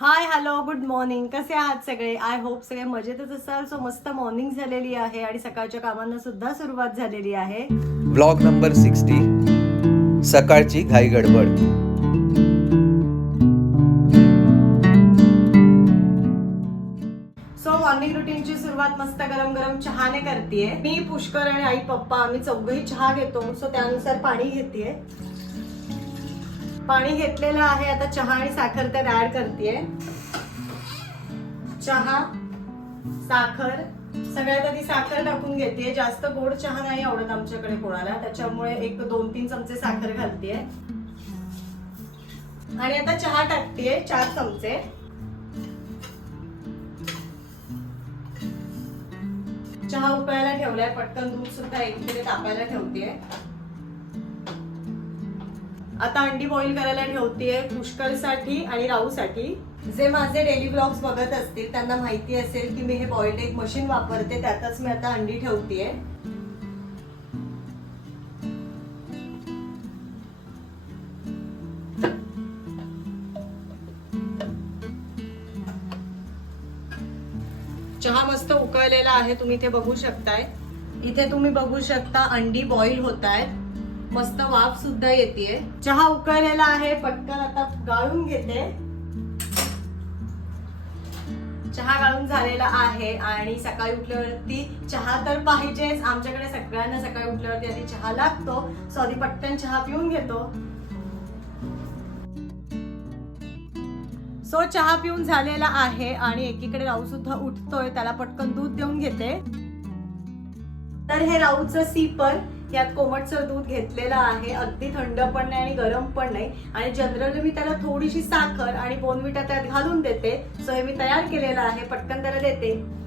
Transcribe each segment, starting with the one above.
Hi hello good morning कसे आहात सगळे? आय होप सगळे मजेतच असाल. सो मस्त मॉर्निंग झालेली आहे आणि सकाळच्या कामांना सुद्धा सुरुवात झालेली आहे. ब्लॉग नंबर सिक्स्टी सकाळची घाई गडबड. सो मॉर्निंग रुटीनची सुरुवात मस्त गरम गरम चहाने करतेय. मी पुष्कर आणि आई पप्पा आम्ही चौघही चहा घेतो. सो त्यानुसार पाणी घेतेय. पाणी घेतलेलं आहे. आता चहा आणि साखर त्यात ऍड करते चहा साखर. सगळ्यात आधी साखर टाकून घेते. जास्त गोड चहा नाही आवडत आमच्याकडे कोणाला. त्याच्यामुळे एक दोन तीन चमचे साखर घालते आणि आता चहा टाकते चार चमचे. चहा उकळायला ठेवलाय. पटकन दूध सुद्धा एकीकडे तापायला ठेवतेय. आता अंडी बॉईल करायला ठेवतेय पुष्करसाठी आणि राहू साठी जे माझे डेली ब्लॉग्स बघत असतील त्यांना माहिती असेल की मी हे बॉईल्ड एक मशीन वापरते त्यातच मी आता अंडी ठेवतेय. चहा मस्त उकळलेला आहे तुम्ही इथे बघू शकताय. इथे तुम्ही बघू शकता अंडी बॉईल होत आहेत मस्त वाफ सुद्धा येते चहा उकळलेला आहे पटकन आता गाळून घेते. चहा गाळून झालेला आहे आणि सकाळी उठल्यावरती चहा तर पाहिजेच. आमच्याकडे सगळ्यांना सकाळी उठल्यावरती आधी चहा लागतो. सो आधी पटकन चहा पिऊन घेतो. सो चहा पिऊन झालेला आहे आणि एकीकडे राऊ सुद्धा उठतोय. त्याला पटकन दूध देऊन घेते. तर हे राऊचं सीपर त्यात कोमटचं दूध घेतलेलं आहे. अगदी थंड पण नाही आणि गरम पण नाही. आणि जनरली मी त्याला थोडीशी साखर आणि बोनविटा त्यात घालून देते. सो हे मी तयार केलेलं आहे. पटकन त्याला देते.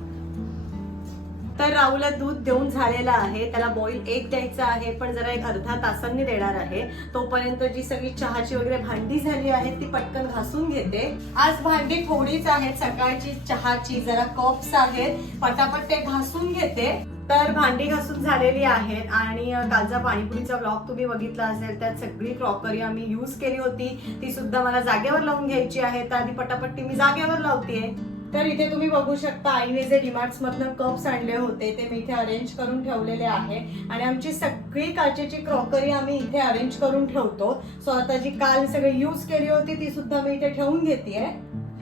तर राहूला दूध देऊन झालेलं आहे. त्याला बॉईल एक द्यायचा आहे पण जरा एक अर्धा तासांनी देणार आहे. तोपर्यंत जी सगळी चहाची वगैरे भांडी झाली आहेत ती पटकन घासून घेते. आज भांडी थोडीच आहेत सकाळची चहाची जरा कप्स आहेत. पटापट ते घासून घेते. तर भांडी घासून झालेली आहेत आणि कालचा पाणीपुरीचा ब्लॉग तुम्ही बघितला असेल त्यात सगळी क्रॉकरी आम्ही यूज केली होती. ती सुद्धा मला जागेवर लावून घ्यायची आहे. तर आधी पटापट ती मी जागेवर लावतेय. तर इथे तुम्ही बघू शकता आईने जे डिमार्ट्स मधनं कप्स आणले होते ते मी इथे अरेंज करून ठेवलेले आहे. आणि आमची सगळी काचेची क्रॉकरी आम्ही इथे अरेंज करून ठेवतो. सो आता जी काल सगळी यूज केली होती ती सुद्धा मी इथे ठेवून घेते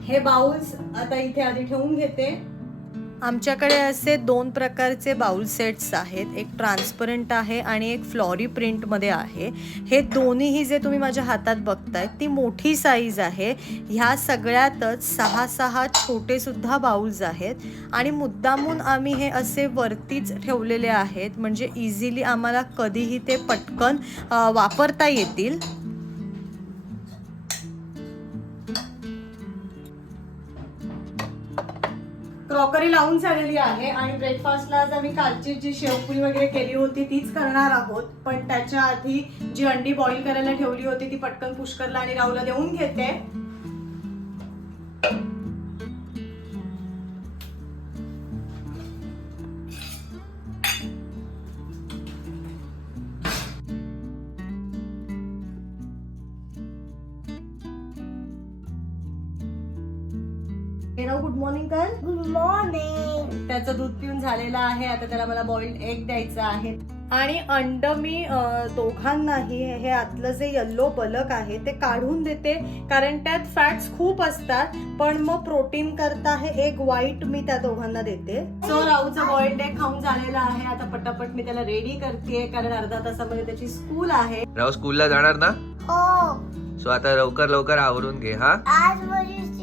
हे बाउल्स आता इथे आधी ठेवून घेते. आमच्याकडे असे दोन प्रकारचे बाउल सेट्स आहेत. एक ट्रान्सपरंट आहे आणि एक फ्लॉरी प्रिंटमध्ये आहे. हे दोन्हीही जे तुम्ही माझ्या हातात बघताय ती मोठी साईज आहे. ह्या सगळ्यातच सहा सहा छोटेसुद्धा बाउल्स आहेत. आणि मुद्दामून आम्ही हे असे वरतीच ठेवलेले आहेत. म्हणजे इझिली आम्हाला कधीही ते पटकन वापरता येतील. क्रॉकरी लावून झालेली आहे आणि ब्रेकफास्टला आज आम्ही कालची जी शेवपुरी वगैरे केली होती तीच करणार आहोत. पण त्याच्या आधी जी अंडी बॉईल करायला ठेवली होती ती पटकन पुष्करला आणि राहूला देऊन घेते. गुड मॉर्निंग कर गुड मॉर्निंग त्याचं दूध पिऊन झालेलं आहे. आता त्याला मला बॉइल्ड एग द्यायचं आहे. आणि अंड मी दोघांनाही हे आतलं जे येल्लो बलक आहे ते काढून देते. कारण त्यात फॅट्स खूप असतात. पण मग प्रोटीन करता हे एक व्हाईट मी त्या दोघांना देते. सो राहूचं बॉइल्ड एग खाऊन झालेलं आहे. आता पटापट मी त्याला रेडी करते. कारण अर्धा तासामध्ये त्याची स्कूल आहे. राव स्कूलला जाणार ना? हो. सो आता लवकर लवकर आवरून घे हा? आज बीच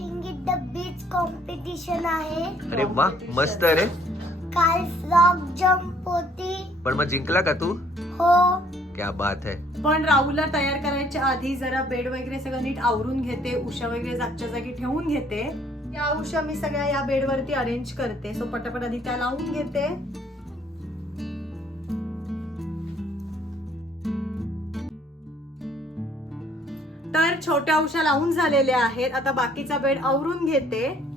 कॉम्पिटिशन आहे. अरे वा मस्त रे. काल फ्रॉक जम्प होती. पण मग जिंकला का तू? हो. क्या बात है पण राहूला तयार करायच्या आधी जरा बेड वगैरे सगळं नीट आवरून घेते उषा वगैरे जागच्या जागी ठेवून घेते. या उषा मी सगळ्या या बेडवरती अरेंज करते. सो पटापट आधी त्या लावून घेते. छोट्या उशा लावून झालेल्या आहेत. आता बाकीचा बेड आवरून घेते.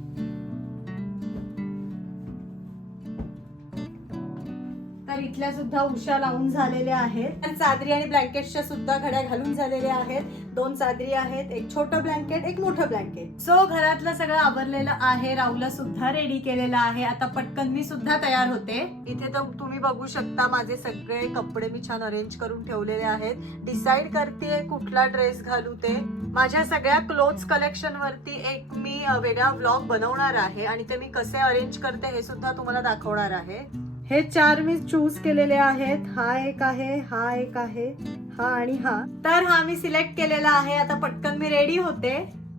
इथल्या सुद्धा उशा लावून झालेल्या आहेत. चादरी आणि ब्लँकेटच्या सुद्धा घड्या घालून झालेल्या आहेत. दोन चादरी आहेत एक छोटं ब्लँकेट एक मोठं ब्लँकेट सो घरातलं सगळं आवरलेलं आहे राहुला सुद्धा रेडी केलेलं आहे. आता पटकन मी सुद्धा तयार होते. इथे तर तुम्ही बघू शकता माझे सगळे कपडे मी छान अरेंज करून ठेवलेले आहेत. डिसाईड करते कुठला ड्रेस घालू ते. माझ्या सगळ्या क्लोथ्स कलेक्शन वरती एक मी वेगळा व्लॉग बनवणार आहे आणि ते मी कसे अरेंज करते हे सुद्धा तुम्हाला दाखवणार आहे. हे चार मी चूज केलेले आहेत. हा एक आहे हा एक आहे हा आणि हा. तर हा मी सिलेक्ट केलेला आहे. आता पटकन मी रेडी होते.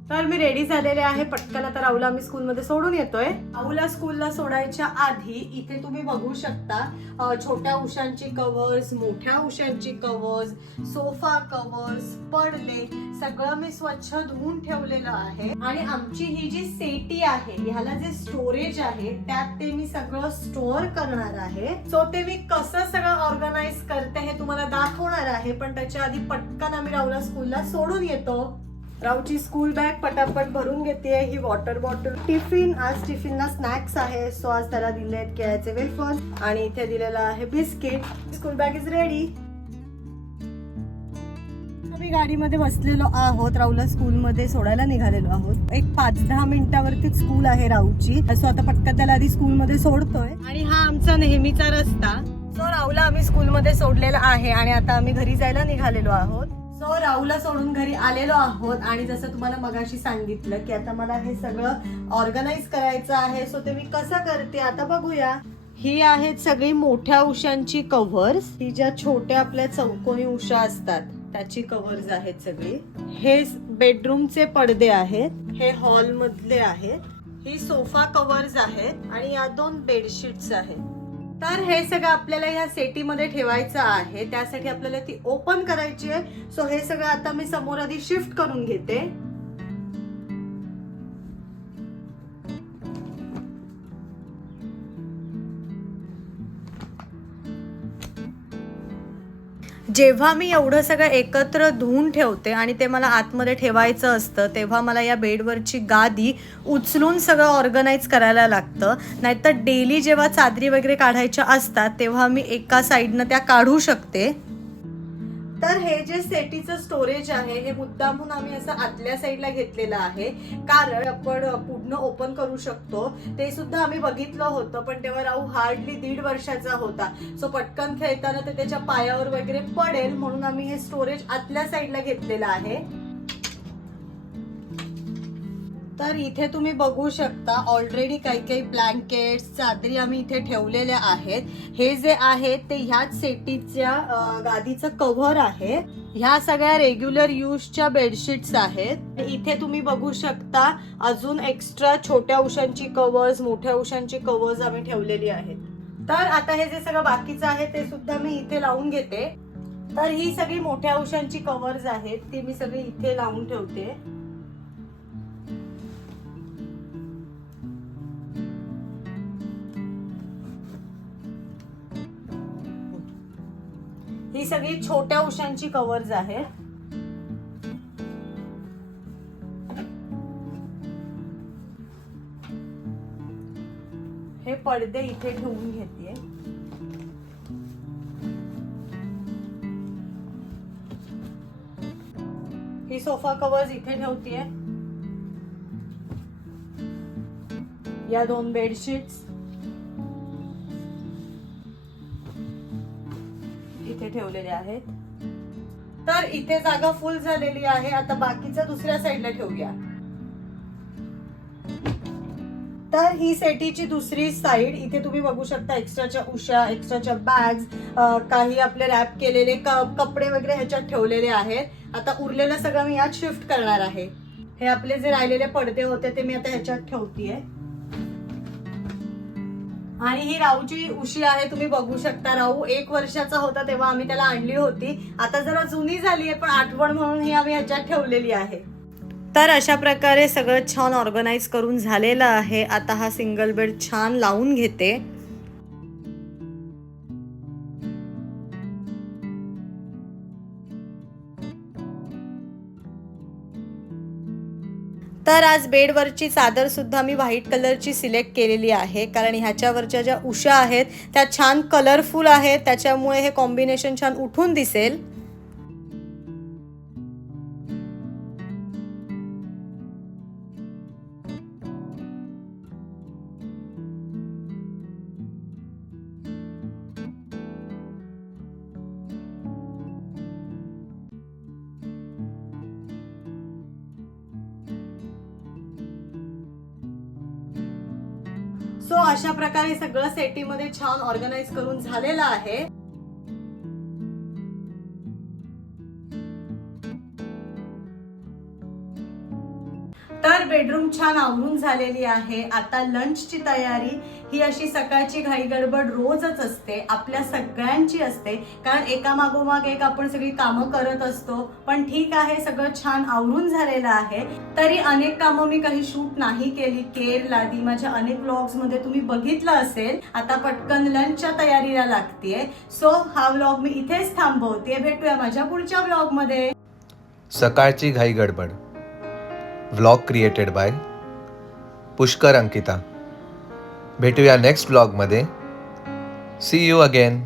तर मी रेडी झालेले आहे. पटकन आता राहुला मी स्कूलमध्ये सोडून येतोय. राहुला स्कूलला सोडायच्या आधी इथे तुम्ही बघू शकता छोट्या उशांची कवर्स मोठ्या उशांची कवर्स सोफा कवर्स पडले सगळं मी स्वच्छ धुवून ठेवलेलं आहे. आणि आमची ही जी सेटी आहे ह्याला जे स्टोरेज आहे त्यात ते मी सगळं स्टोअर करणार आहे. सो ते मी कसं सगळं ऑर्गनाईज करते हे तुम्हाला दाखवणार आहे पण त्याच्या आधी पटकन आम्ही राहुला स्कूलला सोडून येतो. राऊची स्कूल बॅग पटापट भरून घेते ही वॉटर बॉटल टिफिन आज टिफिनला स्नॅक्स आहे. सो आज त्याला दिले आहेत केळ्याचे वेफर आणि इथे दिलेलं आहे biscuit school bag is ready आम्ही गाडीमध्ये बसलेलो आहोत राऊला स्कूलमध्ये सोडायला निघालेलो आहोत. एक पाच दहा मिनिटावरती स्कूल आहे राऊची. सो आता पटकन त्याला आधी स्कूलमध्ये सोडतोय. आणि हा आमचा नेहमीचा रस्ता. सो राहुला आम्ही स्कूलमध्ये सोडलेला आहे आणि आता आम्ही घरी जायला निघालेलो आहोत. सो राहुला सोडून घरी आलेलो आहोत आणि जसं तुम्हाला मगाशी सांगितलं की आता मला हे सगळं ऑर्गनाईज करायचं आहे सो ते मी कसं करते आता बघूया. ही आहेत सगळी मोठ्या उशांची कव्हर्स ही ज्या छोट्या आपल्या चौकोनी उषा असतात त्याची कव्हर्स आहेत सगळी. हे बेडरूमचे पडदे आहेत हे हॉल मधले आहेत. ही सोफा कव्हर्स आहेत आणि या दोन बेडशीट्स आहेत. तर हे सगळं आपल्याला या सेटीमध्ये ठेवायचं आहे. त्यासाठी आपल्याला ती ओपन करायची आहे. सो हे सगळं आता मी समोर आधी शिफ्ट करून घेते. जेव्हा मी एवढं सगळं एकत्र धुवून ठेवते आणि ते मला आतमध्ये ठेवायचं असतं तेव्हा मला या बेडवरची गादी उचलून सगळं ऑर्गनाईज करायला लागतं. नाहीतर डेली जेव्हा चादरी वगैरे काढायच्या असतात तेव्हा मी एका साईडनं त्या काढू शकते. तर हे जे सेटीचं स्टोरेज आहे हे मुद्दामून आम्ही असं आतल्या साईडला घेतलेलं आहे. कारण आपण पूर्ण ओपन करू शकतो. ते सुद्धा आम्ही बघितलं होतं पण तेव्हा राहू हार्डली दीड वर्षाचा होता. सो पटकन खेळताना ते त्याच्या पायावर वगैरे पडेल म्हणून आम्ही हे स्टोरेज आतल्या साईडला घेतलेलं आहे. तर इथे तुम्ही बघू शकता ऑलरेडी काही काही ब्लँकेट चादरी आम्ही इथे ठेवलेल्या आहेत. हे जे आहे ते ह्याच सेटीच्या गादीचं कव्हर आहे. ह्या सगळ्या रेग्युलर यूजच्या बेडशीट्स आहेत. इथे तुम्ही बघू शकता अजून एक्स्ट्रा छोट्या उशांची कवर्स मोठ्या उशांची कवर्स आम्ही ठेवलेली आहेत. तर आता हे जे सगळं बाकीचं आहे ते सुद्धा मी इथे लावून घेते. तर ही सगळी मोठ्या उशांची कवर्स आहेत ती मी सगळी इथे लावून ठेवते. ही सगळी छोट्या उशांची कवर्स आहेत. हे पडदे इथे ठेवून घेते. ही सोफा कवर्स इथे ठेवतीये. या दोन बेडशीट्स. ठेवलेले आहेत. तर इथे जागा फुल झालेली आहे. आता बाकीचं दुसऱ्या साईडला ठेवूया. तर ही सेटीची दुसरी साईड इथे तुम्ही बघू शकता एक्स्ट्राच्या उशा एक्स्ट्राच्या बॅग्स काही आपले रॅप केलेले कप कपडे वगैरे ह्याच्यात ठेवलेले आहेत. आता उरलेलं सगळं मी यात शिफ्ट करणार आहे. हे आपले जे राहिलेले पडदे होते ते मी आता ह्याच्यात ठेवतीये. आणि ही राहूची उशी आहे तुम्ही बघू शकता. राहू एक वर्षाचा होता तेव्हा आम्ही त्याला आणली होती. आता जरा जुनी झाली आहे पण आठवण म्हणून ही आम्ही ह्याच्यात ठेवलेली आहे. तर अशा प्रकारे सगळं छान ऑर्गनाईज करून झालेलं आहे. आता हा सिंगल बेड छान लावून घेते. तर आज बेडवरची चादर सुद्धा मी व्हाईट कलरची सिलेक्ट केलेली आहे. कारण ह्याच्यावरच्या ज्या उषा आहेत त्या छान कलरफुल आहेत. त्याच्यामुळे हे कॉम्बिनेशन छान उठून दिसेल. सो अशा प्रकारे सगळं सेटीमध्ये छान ऑर्गनाईज करून झालेलं आहे. तर बेडरूम छान आवरून झालेली आहे. आता लंचची तयारी ही अशी सकाळची घाई गडबड रोजच असते. आपल्या सगळ्यांची असते. कारण एका मागोमाग एक आपण सगळी कामं करत असतो. पण ठीक आहे सगळं छान आवरून झालेलं आहे. तरी अनेक कामं मी काही शूट नाही केली. केर लादी माझ्या अनेक व्लॉग्समध्ये तुम्ही बघितलं असेल. आता पटकन लंचच्या तयारीला लागतेय. सो हा व्लॉग मी इथेच थांबवते भेटूया माझ्या पुढच्या व्लॉगमध्ये सकाळची घाई गडबड. Vlog created by Pushkar Ankita भेटूया नेक्स्ट व्लॉगमध्ये सी यू अगेन